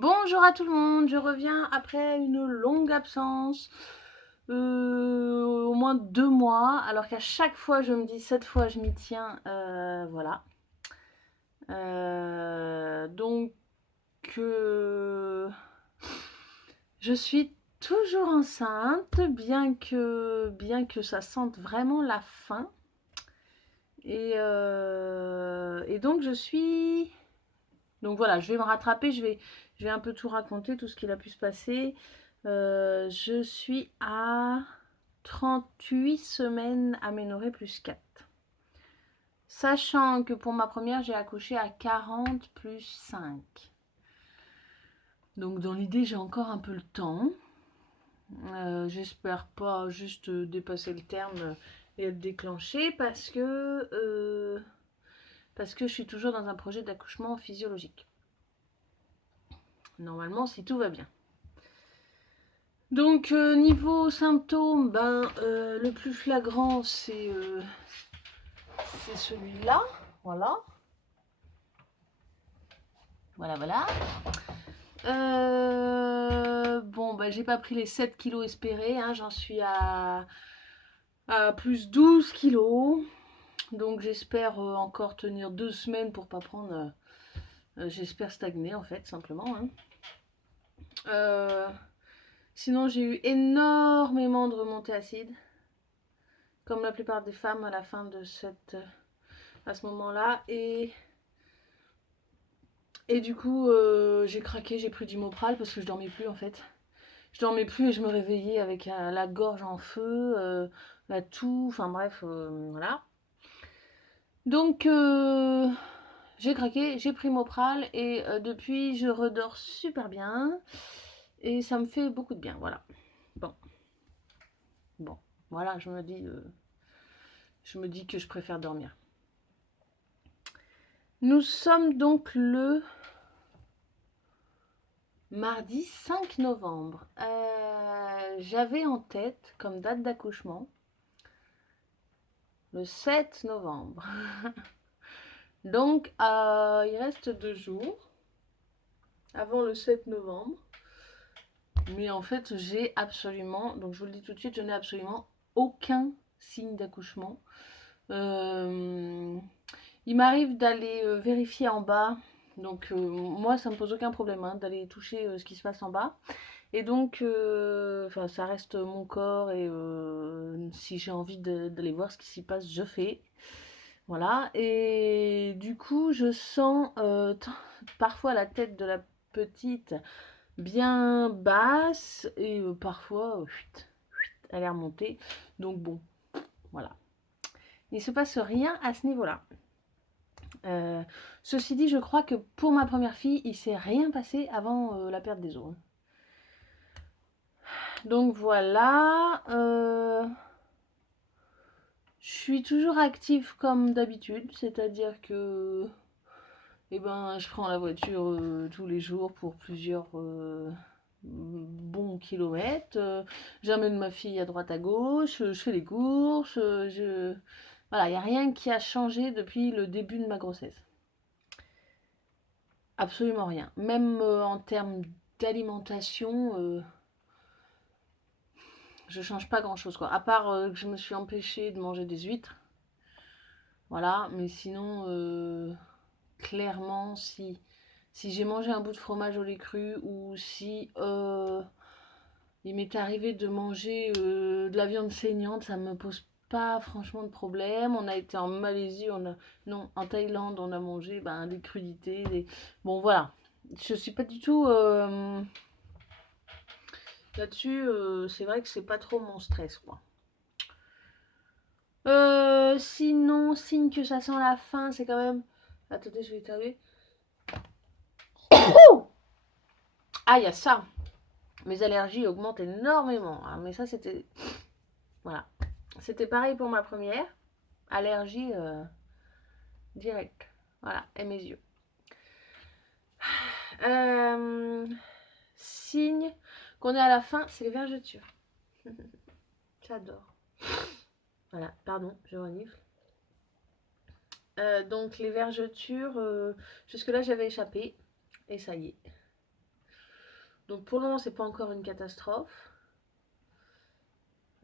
Bonjour à tout le monde, je reviens après une longue absence, au moins 2 mois, alors qu'à chaque fois je me dis: «Cette fois je m'y tiens», voilà. Donc heu, je suis toujours enceinte, bien que ça sente vraiment la fin et donc donc voilà, je vais me rattraper, je vais un peu tout raconter, tout ce qu'il a pu se passer. Je suis à 38 semaines aménorrhée plus 4. Sachant que pour ma première, j'ai accouché à 40 plus 5. Donc dans l'idée, j'ai encore un peu le temps. J'espère pas juste dépasser le terme et être déclenchée parce que je suis toujours dans un projet d'accouchement physiologique. Normalement, si tout va bien. Donc niveau symptômes, le plus flagrant c'est celui-là, voilà, voilà. Bon j'ai pas pris les 7 kilos espérés, hein, j'en suis à plus 12 kilos, donc j'espère encore tenir 2 semaines pour pas prendre, j'espère stagner en fait simplement, hein. Euh, Sinon j'ai eu énormément de remontées acides, comme la plupart des femmes à la fin de à ce moment-là. Et du coup, j'ai craqué, j'ai pris du Mopral parce que je dormais plus en fait. Je dormais plus et je me réveillais avec la gorge en feu, la toux, enfin bref, voilà. Donc, j'ai craqué, j'ai pris Mopral et depuis, je redors super bien et ça me fait beaucoup de bien, voilà. Bon, bon, voilà, je me dis que je préfère dormir. Nous sommes donc le mardi 5 novembre. J'avais en tête comme date d'accouchement le 7 novembre. Donc, il reste 2 jours avant le 7 novembre. Mais en fait, donc je vous le dis tout de suite, je n'ai absolument aucun signe d'accouchement. Il m'arrive d'aller vérifier en bas. Donc, moi, ça me pose aucun problème hein, d'aller toucher ce qui se passe en bas. Et donc, ça reste mon corps et si j'ai envie d'aller voir ce qui s'y passe, je fais. Voilà. Et du coup, je sens parfois la tête de la petite bien basse et parfois, elle est remontée. Donc bon, voilà. Il ne se passe rien à ce niveau-là. Ceci dit, je crois que pour ma première fille, il ne s'est rien passé avant la perte des os, hein. Donc voilà. Je suis toujours active comme d'habitude, c'est-à-dire que je prends la voiture tous les jours pour plusieurs bons kilomètres. J'amène ma fille à droite à gauche, je fais les courses. Voilà, il n'y a rien qui a changé depuis le début de ma grossesse. Absolument rien. Même en termes d'alimentation, je change pas grand-chose, quoi. À part que je me suis empêchée de manger des huîtres. Voilà, mais sinon, clairement, si j'ai mangé un bout de fromage au lait cru ou si il m'est arrivé de manger de la viande saignante, ça me pose pas franchement de problème. On a été en Malaisie, non, en Thaïlande, on a mangé des crudités. Bon, voilà. Je suis pas du tout là-dessus. C'est vrai que c'est pas trop mon stress, quoi. Sinon, signe que ça sent la fin, c'est quand même. Attendez, je vais éternuer. Ah, il y a ça. Mes allergies augmentent énormément, hein, mais ça, c'était. Voilà. C'était pareil pour ma première. Allergie directe. Voilà, et mes yeux. Signe qu'on est à la fin, c'est les vergetures. J'adore. Voilà, pardon, je renifle. Donc les vergetures, jusque-là j'avais échappé. Et ça y est. Donc pour le moment, c'est pas encore une catastrophe.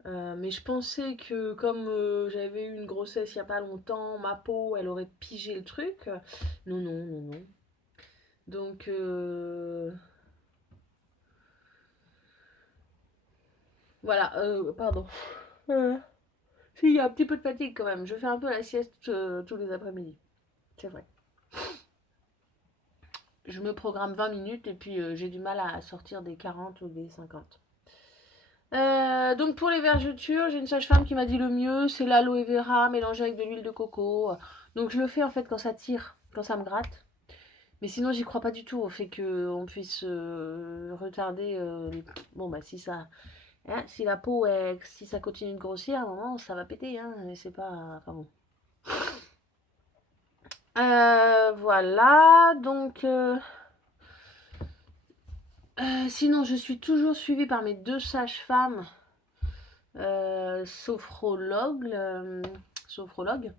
Mais je pensais que comme j'avais eu une grossesse il y a pas longtemps, ma peau, elle aurait pigé le truc. Non, non, non, non. Donc voilà, pardon. Si, il y a un petit peu de fatigue quand même. Je fais un peu la sieste tous les après-midi. C'est vrai. Je me programme 20 minutes et puis j'ai du mal à sortir des 40 ou des 50. Donc pour les vergetures, j'ai une sage-femme qui m'a dit le mieux, c'est l'aloe vera mélangé avec de l'huile de coco. Donc je le fais en fait quand ça tire, quand ça me gratte. Mais sinon, j'y crois pas du tout au fait qu'on puisse retarder. Bon, bah si ça, hein, si la peau, si ça continue de grossir, à un moment, ça va péter, hein. Mais c'est pas, enfin bon. Voilà, donc. Sinon, je suis toujours suivie par mes deux sages-femmes sophrologues. Sophrologues.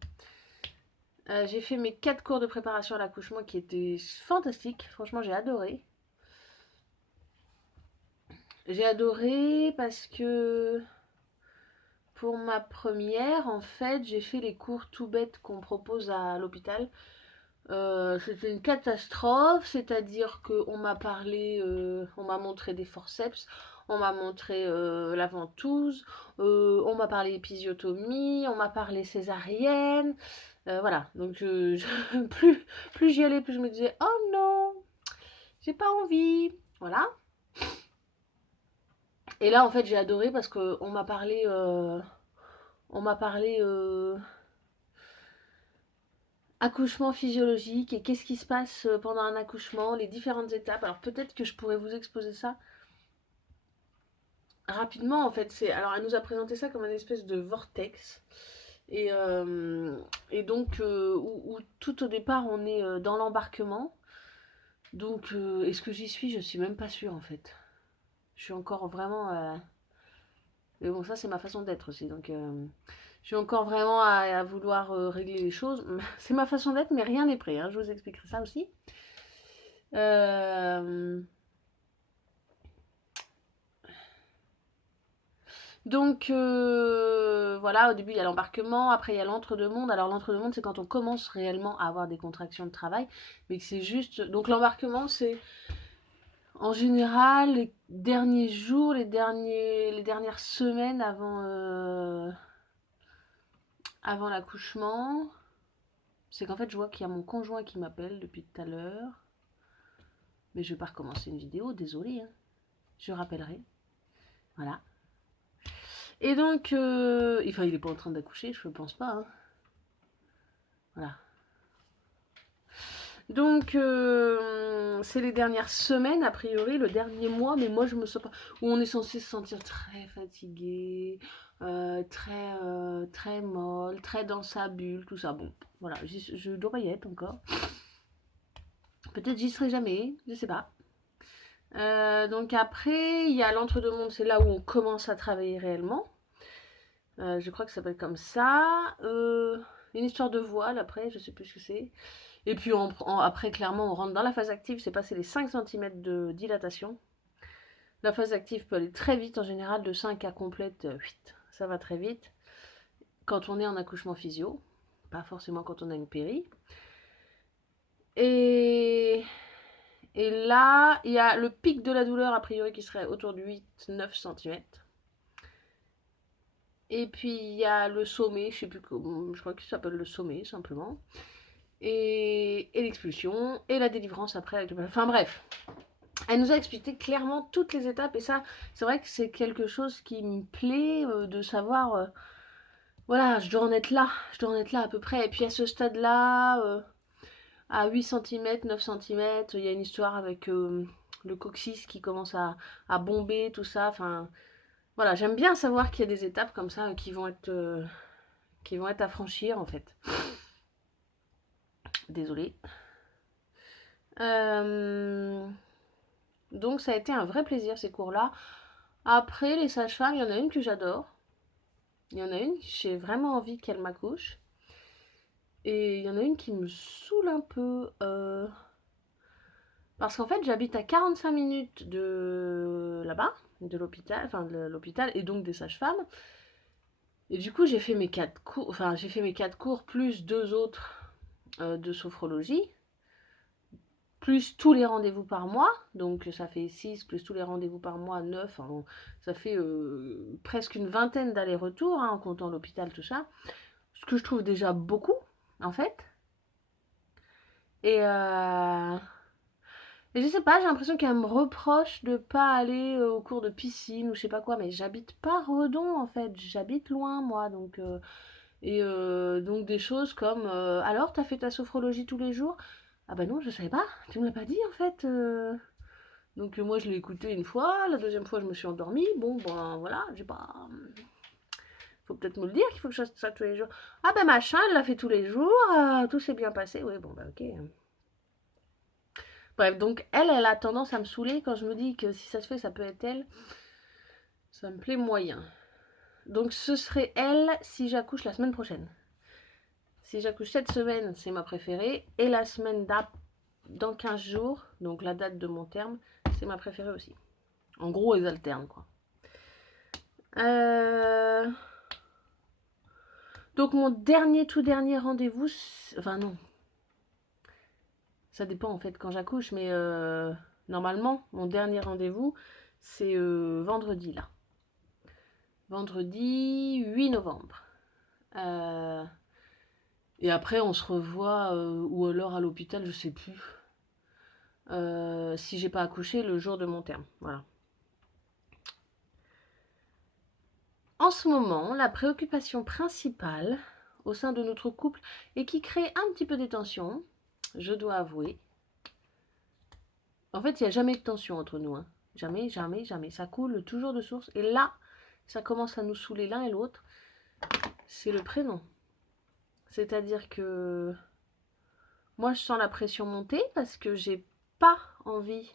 J'ai fait mes 4 cours de préparation à l'accouchement qui étaient fantastiques. Franchement, j'ai adoré. J'ai adoré parce que pour ma première, en fait, j'ai fait les cours tout bêtes qu'on propose à l'hôpital. C'était une catastrophe, c'est-à-dire qu'on m'a parlé, on m'a montré des forceps, on m'a montré la ventouse, on m'a parlé épisiotomie, on m'a parlé césarienne. Voilà, donc plus j'y allais, plus je me disais, oh non, j'ai pas envie. Voilà. Et là, en fait, j'ai adoré parce qu'on m'a parlé, accouchement physiologique et qu'est-ce qui se passe pendant un accouchement, les différentes étapes. Alors peut-être que je pourrais vous exposer ça rapidement en fait. Alors elle nous a présenté ça comme une espèce de vortex. Et, euh, et donc où tout au départ on est dans l'embarquement. Donc est-ce que j'y suis? Je suis même pas sûre en fait. Je suis encore vraiment... Mais bon, ça c'est ma façon d'être aussi. Donc je suis encore vraiment à vouloir régler les choses. C'est ma façon d'être, mais rien n'est prêt, hein. Je vous expliquerai ça aussi. Euh, Donc voilà, au début il y a l'embarquement, après il y a l'entre-deux-mondes. Alors l'entre-deux-mondes c'est quand on commence réellement à avoir des contractions de travail, mais que c'est juste... Donc l'embarquement c'est en général les derniers jours, les dernières semaines avant l'accouchement. C'est qu'en fait je vois qu'il y a mon conjoint qui m'appelle depuis tout à l'heure, mais je vais pas recommencer une vidéo, désolé, hein. Je rappellerai. Voilà. Et donc, enfin il est pas en train d'accoucher, je pense pas, hein. Voilà. Donc, c'est les dernières semaines, a priori, le dernier mois, mais moi je me sens pas. Où on est censé se sentir très fatigué, très molle, très dans sa bulle, tout ça. Bon, voilà, je dois y être encore. Peut-être j'y serai jamais, je sais pas. Donc après, il y a l'entre-deux-mondes, c'est là où on commence à travailler réellement. Je crois que ça s'appelle comme ça. Une histoire de voile après, je sais plus ce que c'est. Et puis après, clairement, on rentre dans la phase active, c'est passer les 5 cm de dilatation. La phase active peut aller très vite, en général, de 5 à complète, 8. Ça va très vite. Quand on est en accouchement physio, pas forcément quand on a une péri. Et, et là, il y a le pic de la douleur, a priori, qui serait autour de 8-9 cm. Et puis, il y a le sommet, je sais plus comment, je crois qu'il s'appelle le sommet, simplement. Et l'expulsion, et la délivrance après. Enfin bref, elle nous a expliqué clairement toutes les étapes et ça, c'est vrai que c'est quelque chose qui me plaît de savoir, voilà, je dois en être là à peu près. Et puis à ce stade-là, à 8 cm, 9 cm, il y a une histoire avec le coccyx qui commence à bomber, tout ça. Enfin, voilà, j'aime bien savoir qu'il y a des étapes comme ça qui vont être à franchir en fait. Désolée. Donc ça a été un vrai plaisir ces cours-là. Après, les sages-femmes, il y en a une que j'adore. Il y en a une, j'ai vraiment envie qu'elle m'accouche. Et il y en a une qui me saoule un peu. Parce qu'en fait, j'habite à 45 minutes de là-bas, de l'hôpital, enfin de l'hôpital et donc des sages-femmes. Et du coup, j'ai fait mes 4 cours, enfin j'ai fait mes 4 cours plus 2 autres de sophrologie, plus tous les rendez-vous par mois. Donc ça fait 6 plus tous les rendez-vous par mois, 9. Enfin, bon, ça fait presque une vingtaine d'allers-retours, hein, en comptant l'hôpital, tout ça. Ce que je trouve déjà beaucoup, en fait. Et, et je sais pas, j'ai l'impression qu'elle me reproche de pas aller au cours de piscine ou je sais pas quoi, mais j'habite pas Redon en fait, j'habite loin moi, donc donc des choses comme alors t'as fait ta sophrologie tous les jours? Ah bah non, je savais pas, tu me l'as pas dit en fait. Donc moi je l'ai écouté une fois, la deuxième fois je me suis endormie, bon ben voilà, j'ai pas. Faut peut-être me le dire qu'il faut que je fasse ça tous les jours. Ah ben machin, elle l'a fait tous les jours, tout s'est bien passé, oui bon bah ok. Bref, donc elle a tendance à me saouler quand je me dis que si ça se fait, ça peut être elle. Ça me plaît moyen. Donc ce serait elle si j'accouche la semaine prochaine. Si j'accouche cette semaine, c'est ma préférée. Et la semaine dans 15 jours, donc la date de mon terme, c'est ma préférée aussi. En gros, ils alternent quoi. Euh... Donc mon tout dernier rendez-vous, enfin non, ça dépend en fait quand j'accouche, mais normalement, mon dernier rendez-vous, c'est vendredi là. Vendredi 8 novembre. Euh, et après, on se revoit, ou alors à l'hôpital, je sais plus. Si j'ai pas accouché le jour de mon terme. Voilà. En ce moment, la préoccupation principale au sein de notre couple et qui crée un petit peu des tensions, je dois avouer. En fait, il n'y a jamais de tension entre nous. Hein. Jamais, jamais, jamais. Ça coule toujours de source. Et là, ça commence à nous saouler l'un et l'autre. C'est le prénom. C'est-à-dire que moi, je sens la pression monter parce que j'ai pas envie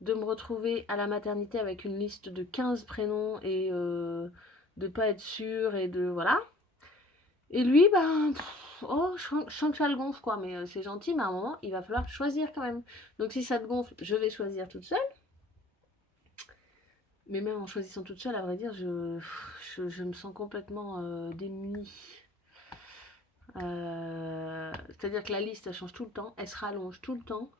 de me retrouver à la maternité avec une liste de 15 prénoms et de pas être sûre et de voilà. Et lui, ben, oh, je sens que ça le gonfle quoi, mais c'est gentil, mais à un moment, il va falloir choisir quand même. Donc si ça te gonfle, je vais choisir toute seule. Mais même en choisissant toute seule, à vrai dire, je me sens complètement démunie. C'est-à-dire que la liste, elle change tout le temps, elle se rallonge tout le temps.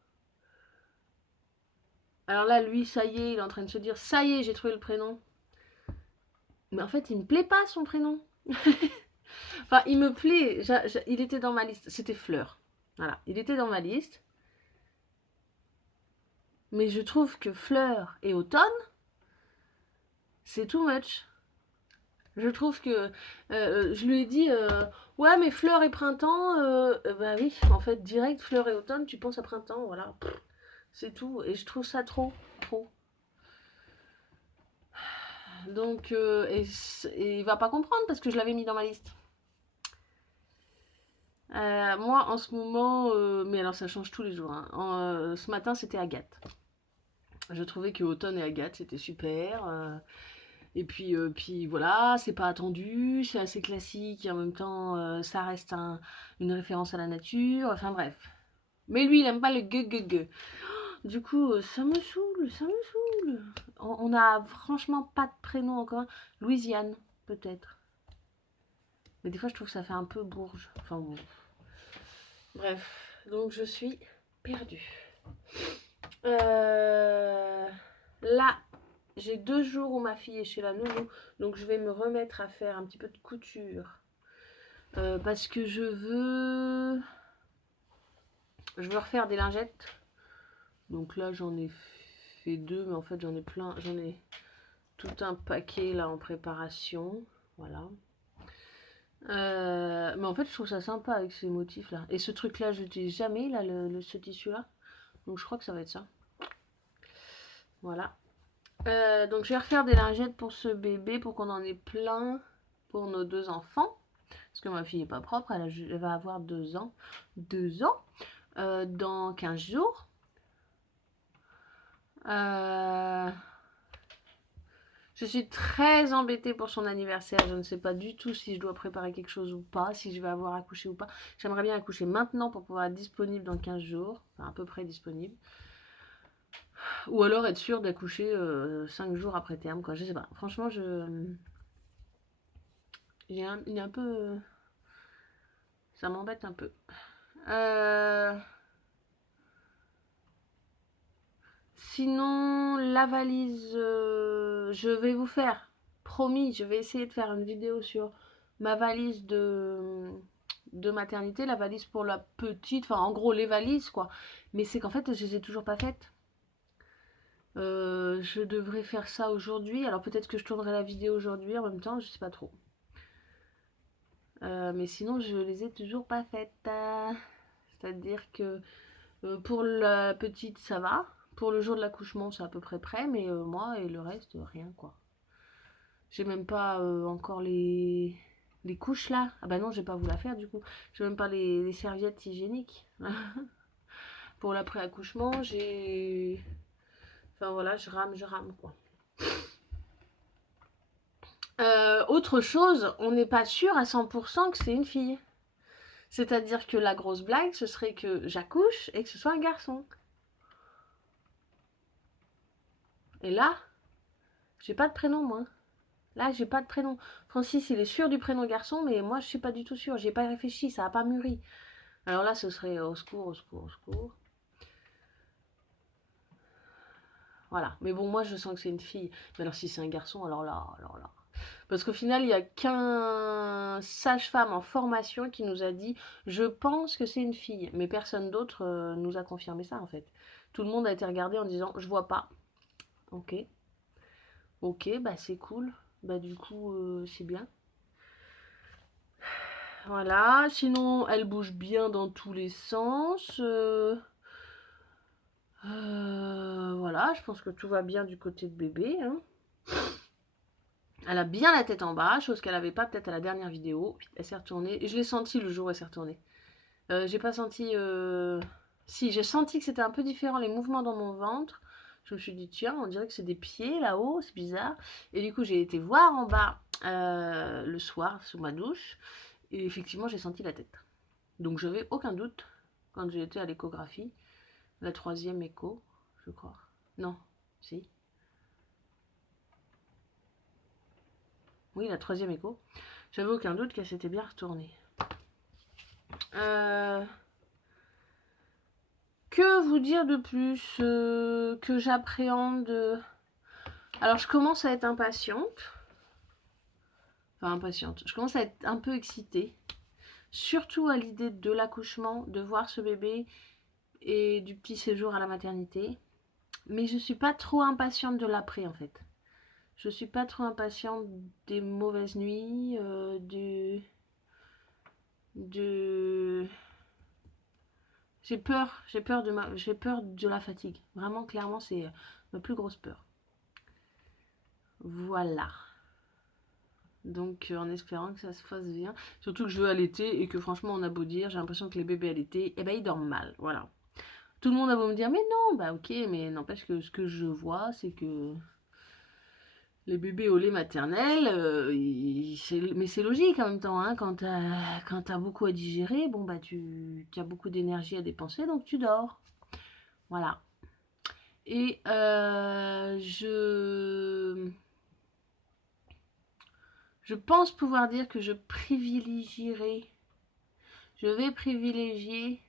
Alors là, lui, ça y est, il est en train de se dire, ça y est, j'ai trouvé le prénom. Mais en fait, il me plaît pas son prénom. Enfin, il me plaît. Il était dans ma liste. C'était Fleur. Voilà, il était dans ma liste. Mais je trouve que Fleur et Automne, c'est too much. Je trouve que je lui ai dit ouais mais Fleur et Printemps, bah oui, en fait direct Fleur et Automne, tu penses à Printemps, voilà, c'est tout. Et je trouve ça trop, trop. Donc et il va pas comprendre parce que je l'avais mis dans ma liste. Moi en ce moment, mais alors ça change tous les jours. Hein. Ce matin c'était Agathe. Je trouvais que Automne et Agathe c'était super. Et puis voilà, c'est pas attendu, c'est assez classique et en même temps ça reste une référence à la nature, enfin bref. Mais lui il aime pas le gueux. Du coup ça me saoule, ça me saoule. On a franchement pas de prénom en commun. Louisiane peut-être. Mais des fois je trouve que ça fait un peu bourge. Enfin bon. Bref, donc je suis perdue. Là, j'ai 2 jours où ma fille est chez la nounou, donc je vais me remettre à faire un petit peu de couture. Parce que je veux refaire des lingettes. Donc là, j'en ai fait 2, mais en fait, j'en ai plein. J'en ai tout un paquet là en préparation. Voilà. Mais en fait, je trouve ça sympa avec ces motifs là. Et ce truc là, je n'utilise jamais là, ce tissu là. Donc je crois que ça va être ça. Voilà. Donc je vais refaire des lingettes pour ce bébé pour qu'on en ait plein pour nos 2 enfants. Parce que ma fille n'est pas propre, elle va avoir 2 ans. 2 ans dans 15 jours. Je Je suis très embêtée pour son anniversaire. Je ne sais pas du tout si je dois préparer quelque chose ou pas, si je vais avoir accouché ou pas. J'aimerais bien accoucher maintenant pour pouvoir être disponible dans 15 jours, enfin à peu près disponible. Ou alors être sûr d'accoucher 5 jours après terme, quoi. Je sais pas. Franchement, il y a un peu. Ça m'embête un peu. Euh, Sinon, la valise, je vais vous faire. Promis, je vais essayer de faire une vidéo sur ma valise de maternité, la valise pour la petite, enfin en gros les valises quoi. Mais c'est qu'en fait, je les ai toujours pas faites. Je devrais faire ça aujourd'hui. Alors peut-être que je tournerai la vidéo aujourd'hui en même temps, je sais pas trop. Mais sinon, je les ai toujours pas faites. C'est-à-dire que pour la petite, ça va. Pour le jour de l'accouchement, c'est à peu près prêt. Mais moi et le reste, rien quoi. J'ai même pas encore les couches là. Ah bah non, je vais pas vous la faire du coup. J'ai même pas les serviettes hygiéniques. Pour l'après-accouchement, j'ai. Enfin voilà, je rame quoi. Autre chose, on n'est pas sûr à 100% que c'est une fille. C'est-à-dire que la grosse blague, ce serait que j'accouche et que ce soit un garçon. Et là, j'ai pas de prénom moi. Là, j'ai pas de prénom. Francis, il est sûr du prénom garçon, mais moi, je suis pas du tout sûre. J'ai pas réfléchi, ça a pas mûri. Alors là, ce serait au secours, au secours, au secours. Voilà. Mais bon, moi, je sens que c'est une fille. Mais alors, si c'est un garçon, alors là, alors là. Parce qu'au final, il n'y a qu'un sage-femme en formation qui nous a dit je pense que c'est une fille. Mais personne d'autre nous a confirmé ça, en fait. Tout le monde a été regardé en disant je vois pas. Ok. Ok, bah c'est cool. Bah du coup, c'est bien. Voilà. Sinon, elle bouge bien dans tous les sens. Voilà, je pense que tout va bien du côté de bébé. Hein. Elle a bien la tête en bas, chose qu'elle n'avait pas peut-être à la dernière vidéo. Elle s'est retournée. Et je l'ai senti le jour où elle s'est retournée. J'ai pas senti. Si, j'ai senti que c'était un peu différent les mouvements dans mon ventre. Je me suis dit, tiens, on dirait que c'est des pieds là-haut, c'est bizarre. Et du coup, j'ai été voir en bas le soir sous ma douche. Et effectivement, j'ai senti la tête. Donc, j'avais aucun doute quand j'ai été à l'échographie. La troisième écho, je crois. Non, si. Oui, la troisième écho. J'avais aucun doute qu'elle s'était bien retournée. Que vous dire de plus que j'appréhende. Alors, je commence à être impatiente. Enfin, impatiente. Je commence à être un peu excitée. Surtout à l'idée de l'accouchement, de voir ce bébé et du petit séjour à la maternité. Mais je suis pas trop impatiente de l'après, en fait. Je suis pas trop impatiente des mauvaises nuits, de... J'ai peur de la fatigue. Vraiment, clairement, c'est ma plus grosse peur. Voilà. Donc, en espérant que ça se fasse bien. Surtout que je veux allaiter et que franchement, on a beau dire, j'ai l'impression que les bébés allaités, eh ben, ils dorment mal. Voilà. Tout le monde a beau me dire, mais non, bah ok, mais n'empêche que ce que je vois, c'est que les bébés au lait maternel, mais c'est logique en même temps, hein, quand t'as beaucoup à digérer, bon bah tu as beaucoup d'énergie à dépenser, donc tu dors. Voilà. Et je pense pouvoir dire que je vais privilégier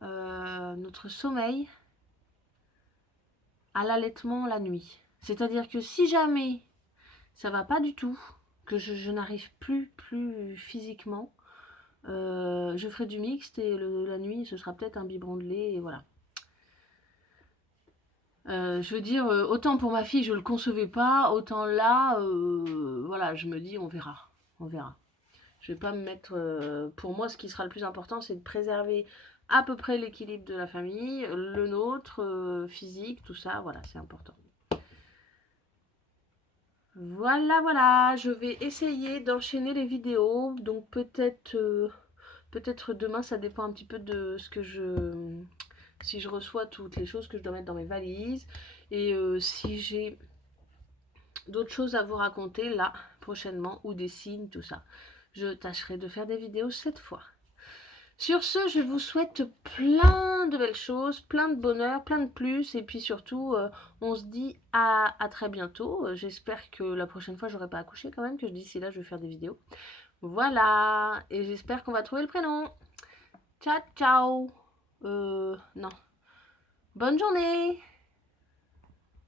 notre sommeil à l'allaitement la nuit. C'est-à-dire que si jamais ça va pas du tout, que je n'arrive plus physiquement, je ferai du mixte et la nuit ce sera peut-être un biberon de lait et voilà. Je veux dire, autant pour ma fille je le concevais pas, autant là, voilà, je me dis on verra, on verra. Je vais pas me mettre. Pour moi, ce qui sera le plus important, c'est de préserver à peu près l'équilibre de la famille, le nôtre, physique, tout ça, voilà, c'est important. Voilà, voilà, je vais essayer d'enchaîner les vidéos. Donc peut-être demain, ça dépend un petit peu de ce que si je reçois toutes les choses que je dois mettre dans mes valises. Et si j'ai d'autres choses à vous raconter là, prochainement, ou des signes, tout ça. Je tâcherai de faire des vidéos cette fois. Sur ce, je vous souhaite plein de belles choses, plein de bonheur, plein de plus. Et puis surtout, on se dit à très bientôt. J'espère que la prochaine fois, j'aurai pas accouché quand même, que d'ici là, je vais faire des vidéos. Voilà. Et j'espère qu'on va trouver le prénom. Ciao, ciao. Non. Bonne journée.